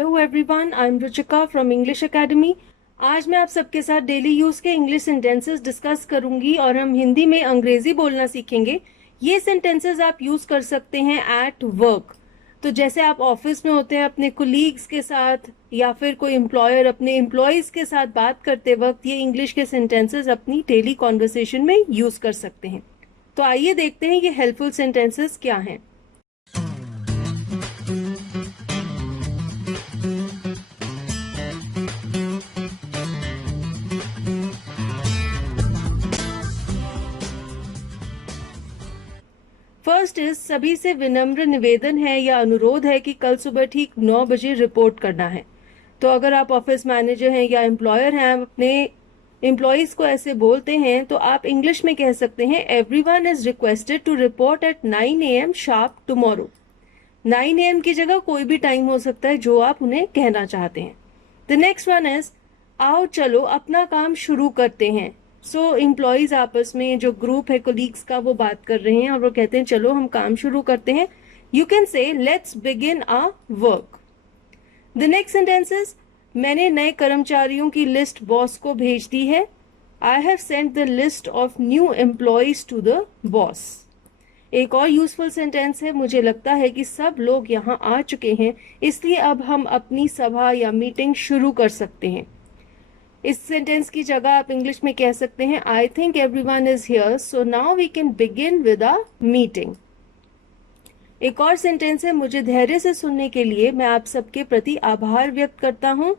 Hello everyone, I am Ruchika from English academy. आज मैं आप सबके साथ डेली यूज के इंग्लिश सेंटेंसेस डिस्कस करूंगी और हम हिंदी में अंग्रेजी बोलना सीखेंगे। ये सेंटेंसेस आप यूज कर सकते हैं एट वर्क। तो जैसे आप ऑफिस में होते हैं अपने कोलीग्स के साथ या फिर कोई एम्प्लॉयर अपने एम्प्लॉयज के साथ बात करते वक्त ये इंग्लिश के सेंटेंसेस अपनी डेली कॉन्वर्सेशन में यूज कर सकते हैं। तो आइए देखते हैं ये हेल्पफुल सेंटेंसेस क्या हैं। फर्स्ट इज, सभी से विनम्र निवेदन है या अनुरोध है कि कल सुबह ठीक 9 बजे रिपोर्ट करना है। तो अगर आप ऑफिस मैनेजर हैं या एम्प्लॉयर हैं, आप अपने एम्प्लॉयज को ऐसे बोलते हैं तो आप इंग्लिश में कह सकते हैं everyone is requested to report at 9 AM sharp tomorrow. 9 AM की जगह कोई भी टाइम हो सकता है जो आप उन्हें कहना चाहते हैं। द नेक्स्ट वन इज, आओ चलो अपना काम शुरू करते हैं। सो एम्प्लॉयज आपस में जो ग्रुप है कोलीग्स का वो बात कर रहे हैं और वो कहते हैं चलो हम काम शुरू करते हैं। You can say let's begin our work. The next sentence is, मैंने नए कर्मचारियों की लिस्ट बॉस को भेज दी है। I have sent the list of new employees to the boss. एक और यूजफुल सेंटेंस है, मुझे लगता है कि सब लोग यहाँ आ चुके हैं इसलिए अब हम अपनी सभा या मीटिंग शुरू कर सकते हैं। इस सेंटेंस की जगह आप इंग्लिश में कह सकते हैं I think everyone is here so now we can begin with a meeting. एक और सेंटेंस है, मुझे धैर्य से सुनने के लिए मैं आप सबके प्रति आभार व्यक्त करता हूँ।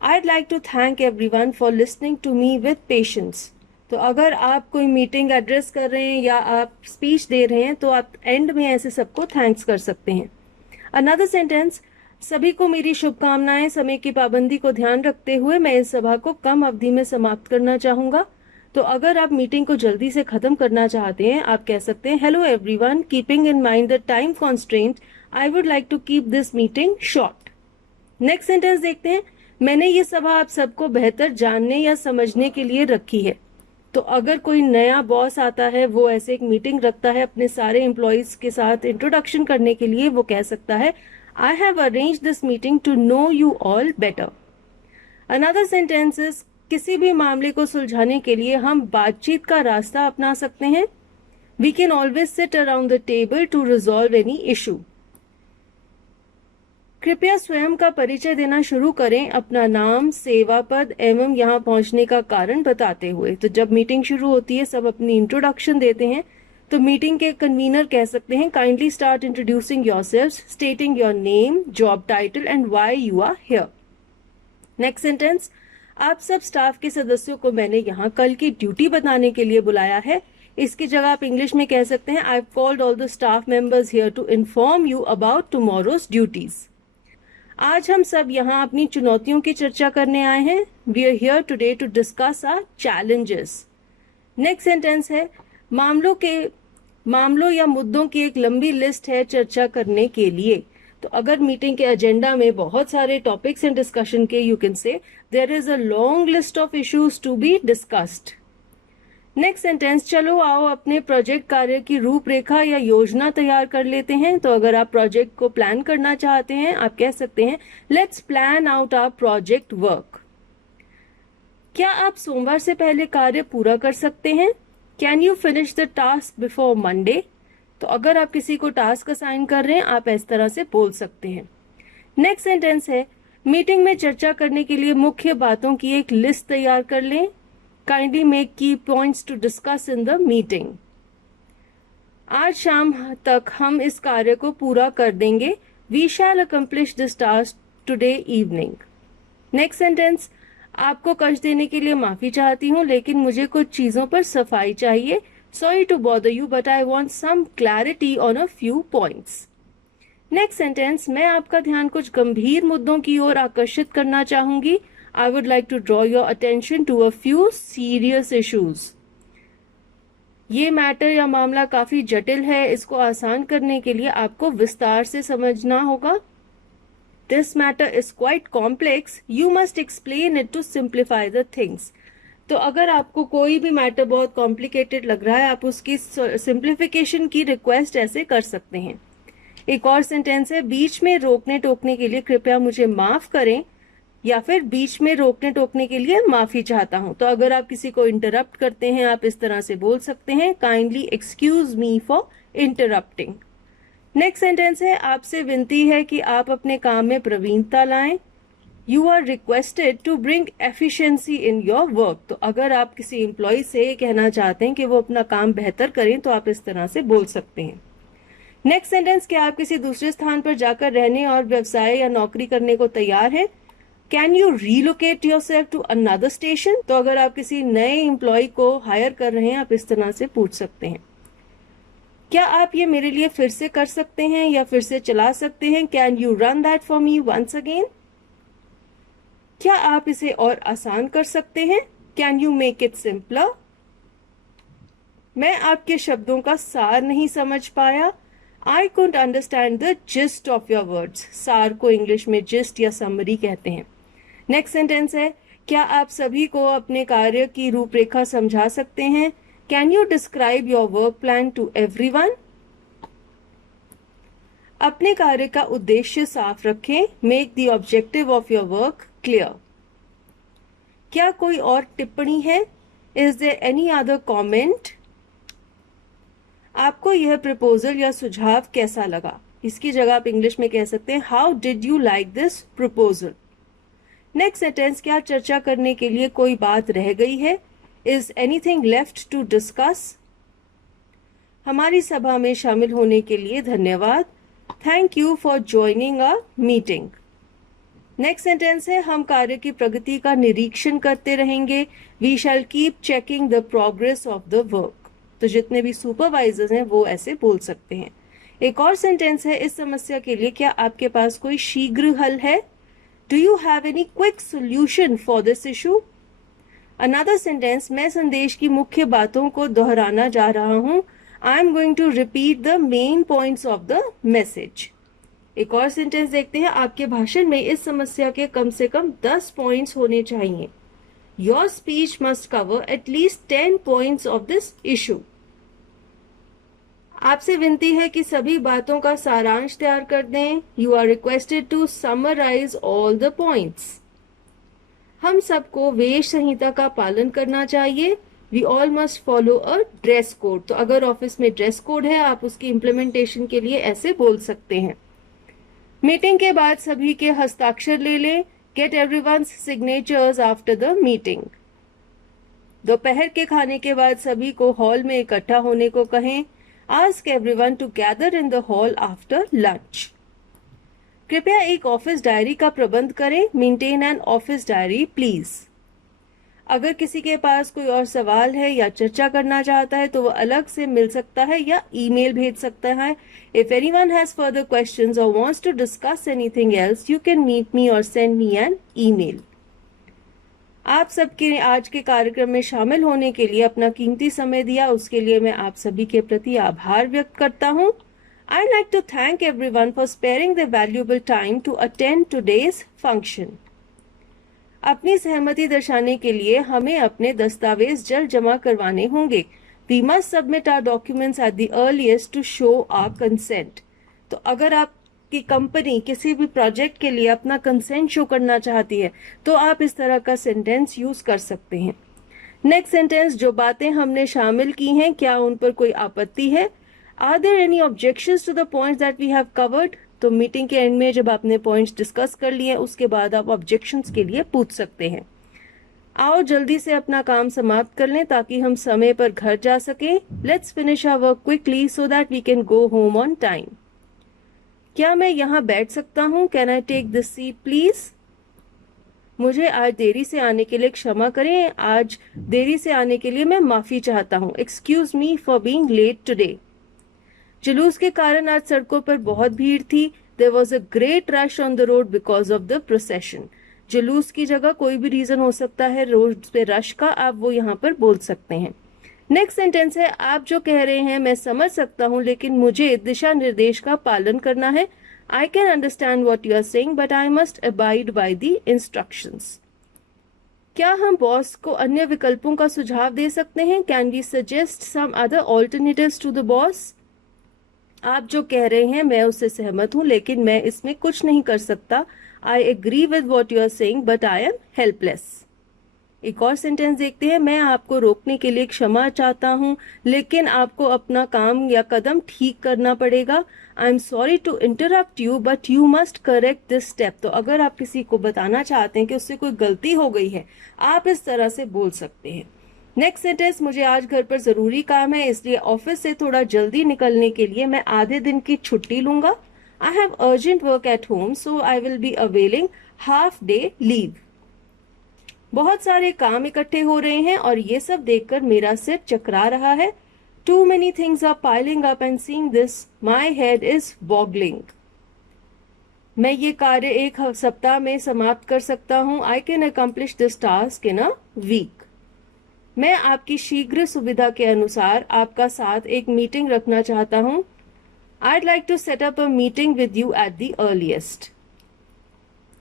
I'd like to thank everyone for listening to me with patience। तो अगर आप कोई मीटिंग एड्रेस कर रहे हैं या आप स्पीच दे रहे हैं तो आप एंड में ऐसे सबको थैंक्स कर सकते हैं। अनदर सेंटेंस, सभी को मेरी शुभकामनाएं। समय की पाबंदी को ध्यान रखते हुए मैं इस सभा को कम अवधि में समाप्त करना चाहूंगा। तो अगर आप मीटिंग को जल्दी से खत्म करना चाहते हैं आप कह सकते हैं hello everyone, keeping in mind the time constraint I would like to keep this meeting short. Next sentence देखते हैं, मैंने ये सभा आप सबको बेहतर जानने या समझने के लिए रखी है। तो अगर कोई नया बॉस आता है वो ऐसे एक मीटिंग रखता है अपने सारे एम्प्लॉयज के साथ इंट्रोडक्शन करने के लिए, वो कह सकता है I have arranged this meeting to know you all better। Another sentence is, किसी भी मामले को सुलझाने के लिए हम बातचीत का रास्ता अपना सकते हैं। We can always sit around the table to resolve any issue। कृपया स्वयं का परिचय देना शुरू करें, अपना नाम, सेवा पद एवं यहाँ पहुंचने का कारण बताते हुए। तो जब मीटिंग शुरू होती है सब अपनी इंट्रोडक्शन देते हैं तो मीटिंग के कन्वीनर कह सकते हैं kindly start introducing yourself, stating your name, job title and why you are here. Next sentence, आप सब स्टाफ के सदस्यों को मैंने यहाँ कल की ड्यूटी बताने के लिए बुलाया है। इसकी जगह आप इंग्लिश में कह सकते हैं I have called all the staff members here to inform you about tomorrow's duties. आज हम सब यहाँ अपनी चुनौतियों की चर्चा करने आए हैं। We are here today to discuss our challenges. Next sentence है, मामलों या मुद्दों की एक लंबी लिस्ट है चर्चा करने के लिए। तो अगर मीटिंग के एजेंडा में बहुत सारे टॉपिक्स एंड डिस्कशन के, you can say there is a long list of issues to be discussed. Next sentence, चलो आओ अपने प्रोजेक्ट कार्य की रूपरेखा या योजना तैयार कर लेते हैं। तो अगर आप प्रोजेक्ट को प्लान करना चाहते हैं आप कह सकते हैं let's plan out our project work. क्या आप सोमवार से पहले कार्य पूरा कर सकते हैं? Can you finish the task before Monday? तो अगर आप किसी को टास्क असाइन कर रहे हैं आप इस तरह से बोल सकते हैं। नेक्स्ट सेंटेंस है, मीटिंग में चर्चा करने के लिए मुख्य बातों की एक लिस्ट तैयार कर लें। Kindly make key points to discuss in the meeting. आज शाम तक हम इस कार्य को पूरा कर देंगे। We shall accomplish this task today evening. Next sentence, आपको कष्ट देने के लिए माफी चाहती हूँ लेकिन मुझे कुछ चीजों पर सफाई चाहिए। Sorry to bother you but I want some clarity on a few points. Next sentence, मैं आपका ध्यान कुछ गंभीर मुद्दों की ओर आकर्षित करना चाहूंगी। I would like to draw your attention to a few serious issues. ये मैटर या मामला काफी जटिल है, इसको आसान करने के लिए आपको विस्तार से समझना होगा। This matter is quite complex. You must explain it to simplify the things। तो अगर आपको कोई भी मैटर बहुत कॉम्प्लिकेटेड लग रहा है आप उसकी सिंप्लीफिकेशन की रिक्वेस्ट ऐसे कर सकते हैं। एक और सेंटेंस है, बीच में रोकने टोकने के लिए कृपया मुझे माफ करें, या फिर बीच में रोकने टोकने के लिए माफी चाहता हूं। तो अगर आप किसी को इंटरप्ट करते हैं आप इस तरह से बोल सकते हैं, kindly excuse me for interrupting. Next sentence है, आपसे विनती है कि आप अपने काम में प्रवीणता लाएं। You are requested to bring efficiency in your work. तो अगर आप किसी एम्प्लॉय से कहना चाहते हैं कि वो अपना काम बेहतर करें तो आप इस तरह से बोल सकते हैं। नेक्स्ट सेंटेंस, क्या आप किसी दूसरे स्थान पर जाकर रहने और व्यवसाय या नौकरी करने को तैयार हैं? Can you relocate yourself to another station? तो अगर आप किसी नए एम्प्लॉय को हायर कर रहे हैं आप इस तरह से पूछ सकते हैं। क्या आप ये मेरे लिए फिर से कर सकते हैं या फिर से चला सकते हैं? Can you run that for me once again? क्या आप इसे और आसान कर सकते हैं? Can you make it simpler? मैं आपके शब्दों का सार नहीं समझ पाया। I couldn't understand the gist of your words. सार को इंग्लिश में जिस्ट या समरी कहते हैं। नेक्स्ट सेंटेंस है, क्या आप सभी को अपने कार्य की रूपरेखा समझा सकते हैं? Can you describe your work plan to everyone? अपने कार्य का उद्देश्य साफ रखें। Make the objective of your work clear. क्या कोई और टिप्पणी है? Is there any other comment? आपको यह प्रपोजल या सुझाव कैसा लगा? इसकी जगह आप इंग्लिश में कह सकते हैं, how did you like this proposal? Next sentence, क्या चर्चा करने के लिए कोई बात रह गई है? Is anything left to discuss? हमारी सभा में शामिल होने के लिए धन्यवाद। Thank you for joining a meeting. Next sentence है, हम कार्य की प्रगति का निरीक्षण करते रहेंगे। We shall keep checking the progress of the work. तो जितने भी सुपरवाइजर्स हैं वो ऐसे बोल सकते हैं। एक और सेंटेंस है, इस समस्या के लिए क्या आपके पास कोई शीघ्र हल है? Do you have any quick solution for this issue? Another sentence, मैं संदेश की मुख्य बातों को दोहराना जा रहा हूं। I am going to repeat the main points of the message. एक और सेंटेंस देखते हैं, आपके भाषण में इस समस्या के कम से कम 10 पॉइंट्स होने चाहिए। Your speech must cover at least 10 points of this issue. आपसे विनती है कि सभी बातों का सारांश तैयार कर दें। You are requested to summarize all the points. हम सबको वेश संहिता का पालन करना चाहिए। We all must follow a dress code. तो अगर ऑफिस में ड्रेस कोड है आप उसकी इम्प्लीमेंटेशन के लिए ऐसे बोल सकते हैं। मीटिंग के बाद सभी के हस्ताक्षर ले लें। Get everyone's signatures after the meeting. दोपहर के खाने के बाद सभी को हॉल में इकट्ठा होने को कहें। Ask everyone to gather in the hall after lunch. कृपया एक ऑफिस डायरी का प्रबंध करें। Maintain an office diary, please. अगर किसी के पास कोई और सवाल है या चर्चा करना चाहता है तो वो अलग से मिल सकता है या ईमेल भेज सकता है। If anyone has further questions or wants to discuss anything else, you can meet me or send me an email. आप सबके आज के कार्यक्रम में शामिल होने के लिए अपना कीमती समय दिया, उसके लिए मैं आप सभी के प्रति आभार व्यक्त करता हूँ। I'd like to thank everyone for sparing their valuable time to attend today's function. अपनी सहमति दर्शाने के लिए हमें अपने दस्तावेज जल्द जमा करवाने होंगे। We must submit our documents at the earliest to show our consent. तो अगर आप कि कंपनी किसी भी प्रोजेक्ट के लिए अपना कंसेंट शो करना चाहती है तो आप इस तरह का सेंटेंस यूज कर सकते हैं। नेक्स्ट सेंटेंस, जो बातें हमने शामिल की हैं क्या उन पर कोई आपत्ति है? Are there any objections to the points that we have covered? तो मीटिंग के एंड में जब आपने पॉइंट्स डिस्कस कर लिए उसके बाद आप ऑब्जेक्शंस के लिए पूछ सकते हैं। आओ जल्दी से अपना काम समाप्त कर लें ताकि हम समय पर घर जा सकें। Let's finish our work quickly so that we can go home on time. क्या मैं यहाँ बैठ सकता हूँ? Can I take this seat please? मुझे आज देरी से आने के लिए क्षमा करें। आज देरी से आने के लिए मैं माफी चाहता हूँ। Excuse me for being late today. जुलूस के कारण आज सड़कों पर बहुत भीड़ थी। There was a great rush on the road because of the procession. जुलूस की जगह कोई भी रीजन हो सकता है रोड पे रश का, आप वो यहाँ पर बोल सकते हैं। नेक्स्ट सेंटेंस है, आप जो कह रहे हैं मैं समझ सकता हूँ लेकिन मुझे दिशा निर्देश का पालन करना है। I can understand what you are saying but I must abide by the instructions. क्या हम बॉस को अन्य विकल्पों का सुझाव दे सकते हैं? Can we suggest some other alternatives to the boss? आप जो कह रहे हैं मैं उससे सहमत हूँ, लेकिन मैं इसमें कुछ नहीं कर सकता। I agree with what you are saying but I am helpless. एक और सेंटेंस देखते हैं। मैं आपको रोकने के लिए क्षमा चाहता हूँ, लेकिन आपको अपना काम या कदम ठीक करना पड़ेगा। I am sorry to interrupt you but you must correct this step. तो अगर आप किसी को बताना चाहते हैं कि उससे कोई गलती हो गई है, आप इस तरह से बोल सकते हैं। नेक्स्ट सेंटेंस, मुझे आज घर पर जरूरी काम है, इसलिए ऑफिस से थोड़ा जल्दी निकलने के लिए मैं आधे दिन की छुट्टी लूंगा। I have urgent work at home so I will be availing half day leave. बहुत सारे काम इकट्ठे हो रहे हैं और ये सब देखकर मेरा सिर चकरा रहा है। Too many things are piling up and seeing this my head is boggling. मैं ये कार्य एक सप्ताह में समाप्त कर सकता हूँ। I can accomplish this task in a week. मैं आपकी शीघ्र सुविधा के अनुसार आपका साथ एक मीटिंग रखना चाहता हूँ। I'd like to set up a meeting with you at the earliest.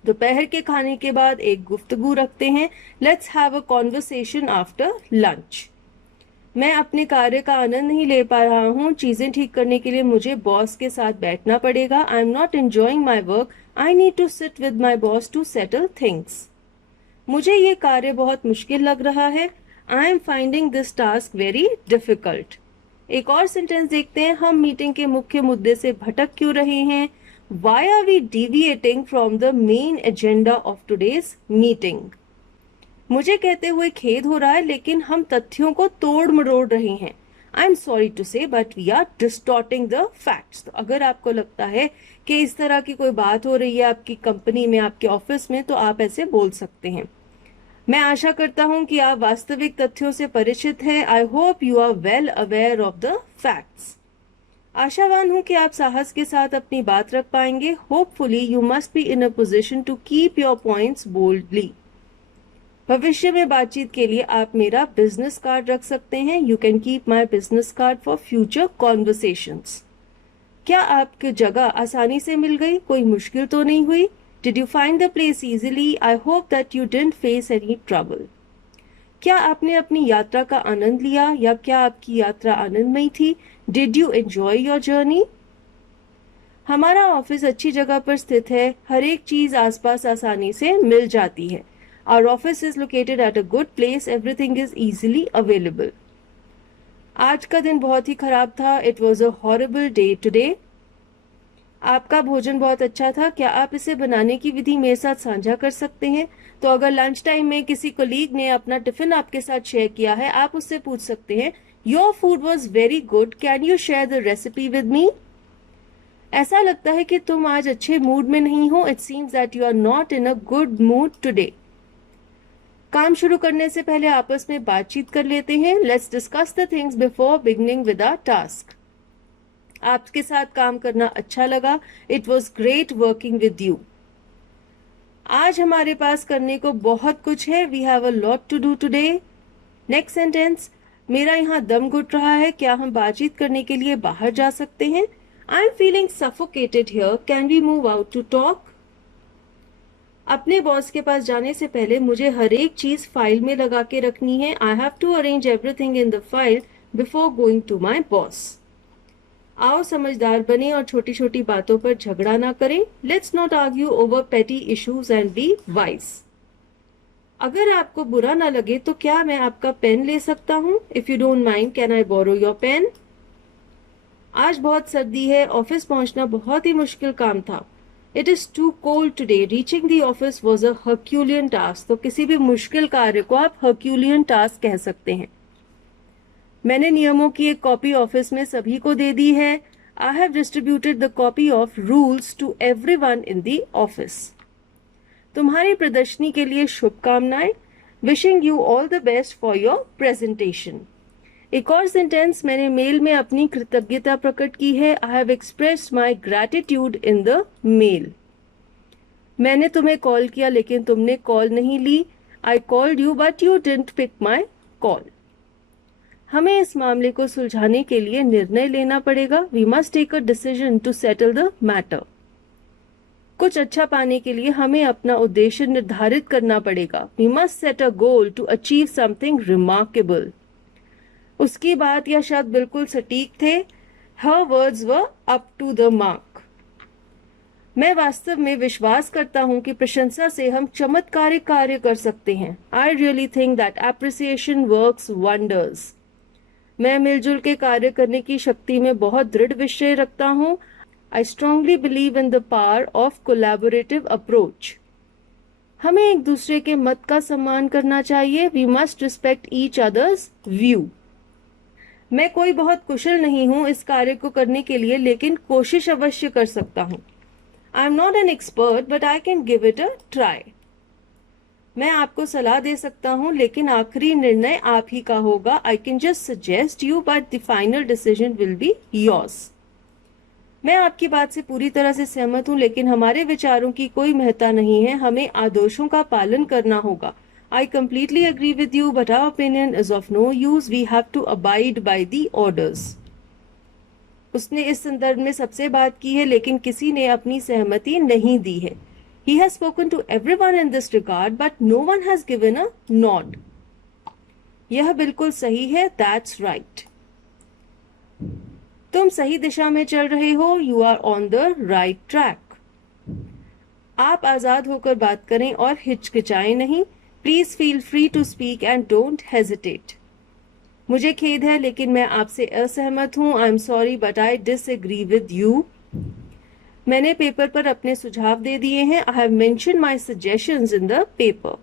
दोपहर के खाने के बाद एक गुफ्तगू रखते हैं। Let's have a conversation after lunch. मैं अपने कार्य का आनंद नहीं ले पा रहा हूँ। चीजें ठीक करने के लिए मुझे बॉस के साथ बैठना पड़ेगा। I'm not enjoying my work. I need to sit with my boss to settle things. मुझे ये कार्य बहुत मुश्किल लग रहा है। I am finding this task very difficult. एक और सेंटेंस देखते हैं। हम मीटिंग के मुख्य मुद्दे से भटक क्यों रहे हैं? Why are we deviating from the main agenda of today's meeting? मुझे कहते हुए खेद हो रहा है, लेकिन हम तथ्यों को तोड़ मरोड़ रहे हैं। I am sorry to say but we are distorting the facts. तो अगर आपको लगता है कि इस तरह की कोई बात हो रही है आपकी कंपनी में, आपके ऑफिस में, तो आप ऐसे बोल सकते हैं। मैं आशा करता हूं कि आप वास्तविक तथ्यों से परिचित हैं। I hope you are well aware of the facts. आशावान हूं कि आप साहस के साथ अपनी बात रख पाएंगे। Hopefully you must be in a position to keep your points boldly. भविष्य में बातचीत के लिए आप मेरा बिजनेस कार्ड रख सकते हैं। You can keep my business card for future conversations. क्या आपकी जगह आसानी से मिल गई? कोई मुश्किल तो नहीं हुई? Did you find the place easily? I hope that you didn't face any trouble. क्या आपने अपनी यात्रा का आनंद लिया या क्या आपकी यात्रा आनंदमयी थी? Did you enjoy your journey? हमारा ऑफिस अच्छी जगह पर स्थित है। हर एक चीज आसपास आसानी से मिल जाती है। Our office is located at a good place. Everything is easily available. आज का दिन बहुत ही खराब था। It was a horrible day today. आपका भोजन बहुत अच्छा था। क्या आप इसे बनाने की विधि मेरे साथ साझा कर सकते हैं? तो अगर लंच टाइम में किसी कलीग ने अपना टिफिन आपके साथ शेयर किया है, आप उससे पूछ सकते हैं, your food was very good, can you share the recipe with me? ऐसा लगता है कि तुम आज अच्छे मूड में नहीं हो। It seems that you are not in a good mood today. काम शुरू करने से पहले आपस में बातचीत कर लेते हैं। Let's discuss the things before beginning with our task. आपके साथ काम करना अच्छा लगा। It was great working with you. आज हमारे पास करने को बहुत कुछ है। We have a lot to do today. Next sentence, मेरा यहाँ दम घुट रहा है। क्या हम बातचीत करने के लिए बाहर जा सकते हैं? I am feeling suffocated here, can we move out to talk? अपने बॉस के पास जाने से पहले मुझे हर एक चीज फाइल में लगा के रखनी है। I have to arrange everything in the file before going to my boss. आओ समझदार बने और छोटी छोटी बातों पर झगड़ा ना करें। लेट्स नॉट आर्ग्यू ओवर पेटी इश्यूज एंड बी वाइज। अगर आपको बुरा ना लगे तो क्या मैं आपका पेन ले सकता हूँ? If you don't mind, can I borrow your pen? आज बहुत सर्दी है। ऑफिस पहुंचना बहुत ही मुश्किल काम था। It is too cold today. Reaching the office was a herculean task. तो किसी भी मुश्किल कार्य को आप हर्क्यूलियन टास्क कह सकते हैं। मैंने नियमों की एक कॉपी ऑफिस में सभी को दे दी है। I have distributed the copy of rules to everyone in the office. तुम्हारी प्रदर्शनी के लिए शुभकामनाएं। Wishing you all the best for your presentation. एक और सेंटेंस, मैंने मेल में अपनी कृतज्ञता प्रकट की है। I have expressed my gratitude in the mail. मैंने तुम्हें कॉल किया लेकिन तुमने कॉल नहीं ली। I called you but you didn't pick my call. हमें इस मामले को सुलझाने के लिए निर्णय लेना पड़ेगा। We must take a decision to settle the matter. कुछ अच्छा पाने के लिए हमें अपना उद्देश्य निर्धारित करना पड़ेगा। We must set a goal to achieve something remarkable. उसकी बात या शब्द बिल्कुल सटीक थे। Her words were up to the mark. मैं वास्तव में विश्वास करता हूं कि प्रशंसा से हम चमत्कारिक कार्य कर सकते हैं. I really think that appreciation works wonders. मैं मिलजुल के कार्य करने की शक्ति में बहुत दृढ़ विश्वास रखता हूं. I strongly believe in the power of collaborative approach. हमें एक दूसरे के मत का सम्मान करना चाहिए. We must respect each other's view. मैं कोई बहुत कुशल नहीं हूं इस कार्य को करने के लिए, लेकिन कोशिश अवश्य कर सकता हूं. I am not an expert but I can give it a try. मैं आपको सलाह दे सकता हूं, लेकिन आखिरी निर्णय आप ही का होगा. I can just suggest you but the final decision will be yours. मैं आपकी बात से पूरी तरह से सहमत हूं, लेकिन हमारे विचारों की कोई महत्ता नहीं है. हमें आदर्शों का पालन करना होगा. I completely agree with you, but our opinion is of no use. We have to abide by the orders. उसने इस संदर्भ में सबसे बात की है, लेकिन किसी ने अपनी सहमति नहीं दी है. He has spoken to everyone in this regard, but no one has given a nod. यह बिल्कुल सही है. That's right. तुम सही दिशा में चल रहे हो. You are on the right track. आप आजाद होकर बात करें और हिचकिचाएं नहीं. Please feel free to speak and don't hesitate. मुझे खेद है, लेकिन मैं आपसे असहमत हूँ. I'm sorry but I disagree with you. मैंने पेपर पर अपने सुझाव दे दिए हैं. I have mentioned my suggestions in the paper.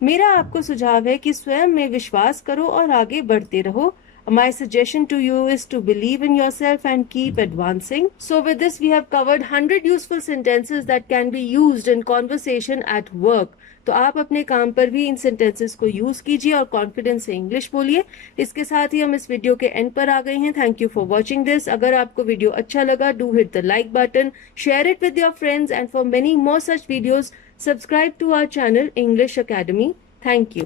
मेरा आपको सुझाव है कि स्वयं में विश्वास करो और आगे बढ़ते रहो. My suggestion to you is to believe in yourself and keep advancing. So with this we have covered 100 useful sentences that can be used in conversation at work. तो आप अपने काम पर भी इन सेंटेंसेस को यूज कीजिए और कॉन्फिडेंस से इंग्लिश बोलिए. इसके साथ ही हम इस वीडियो के एंड पर आ गए हैं. Thank you for watching this. अगर आपको वीडियो अच्छा लगा, do hit the like button, share it with your friends, and for many more such videos subscribe to our channel English Academy. Thank you.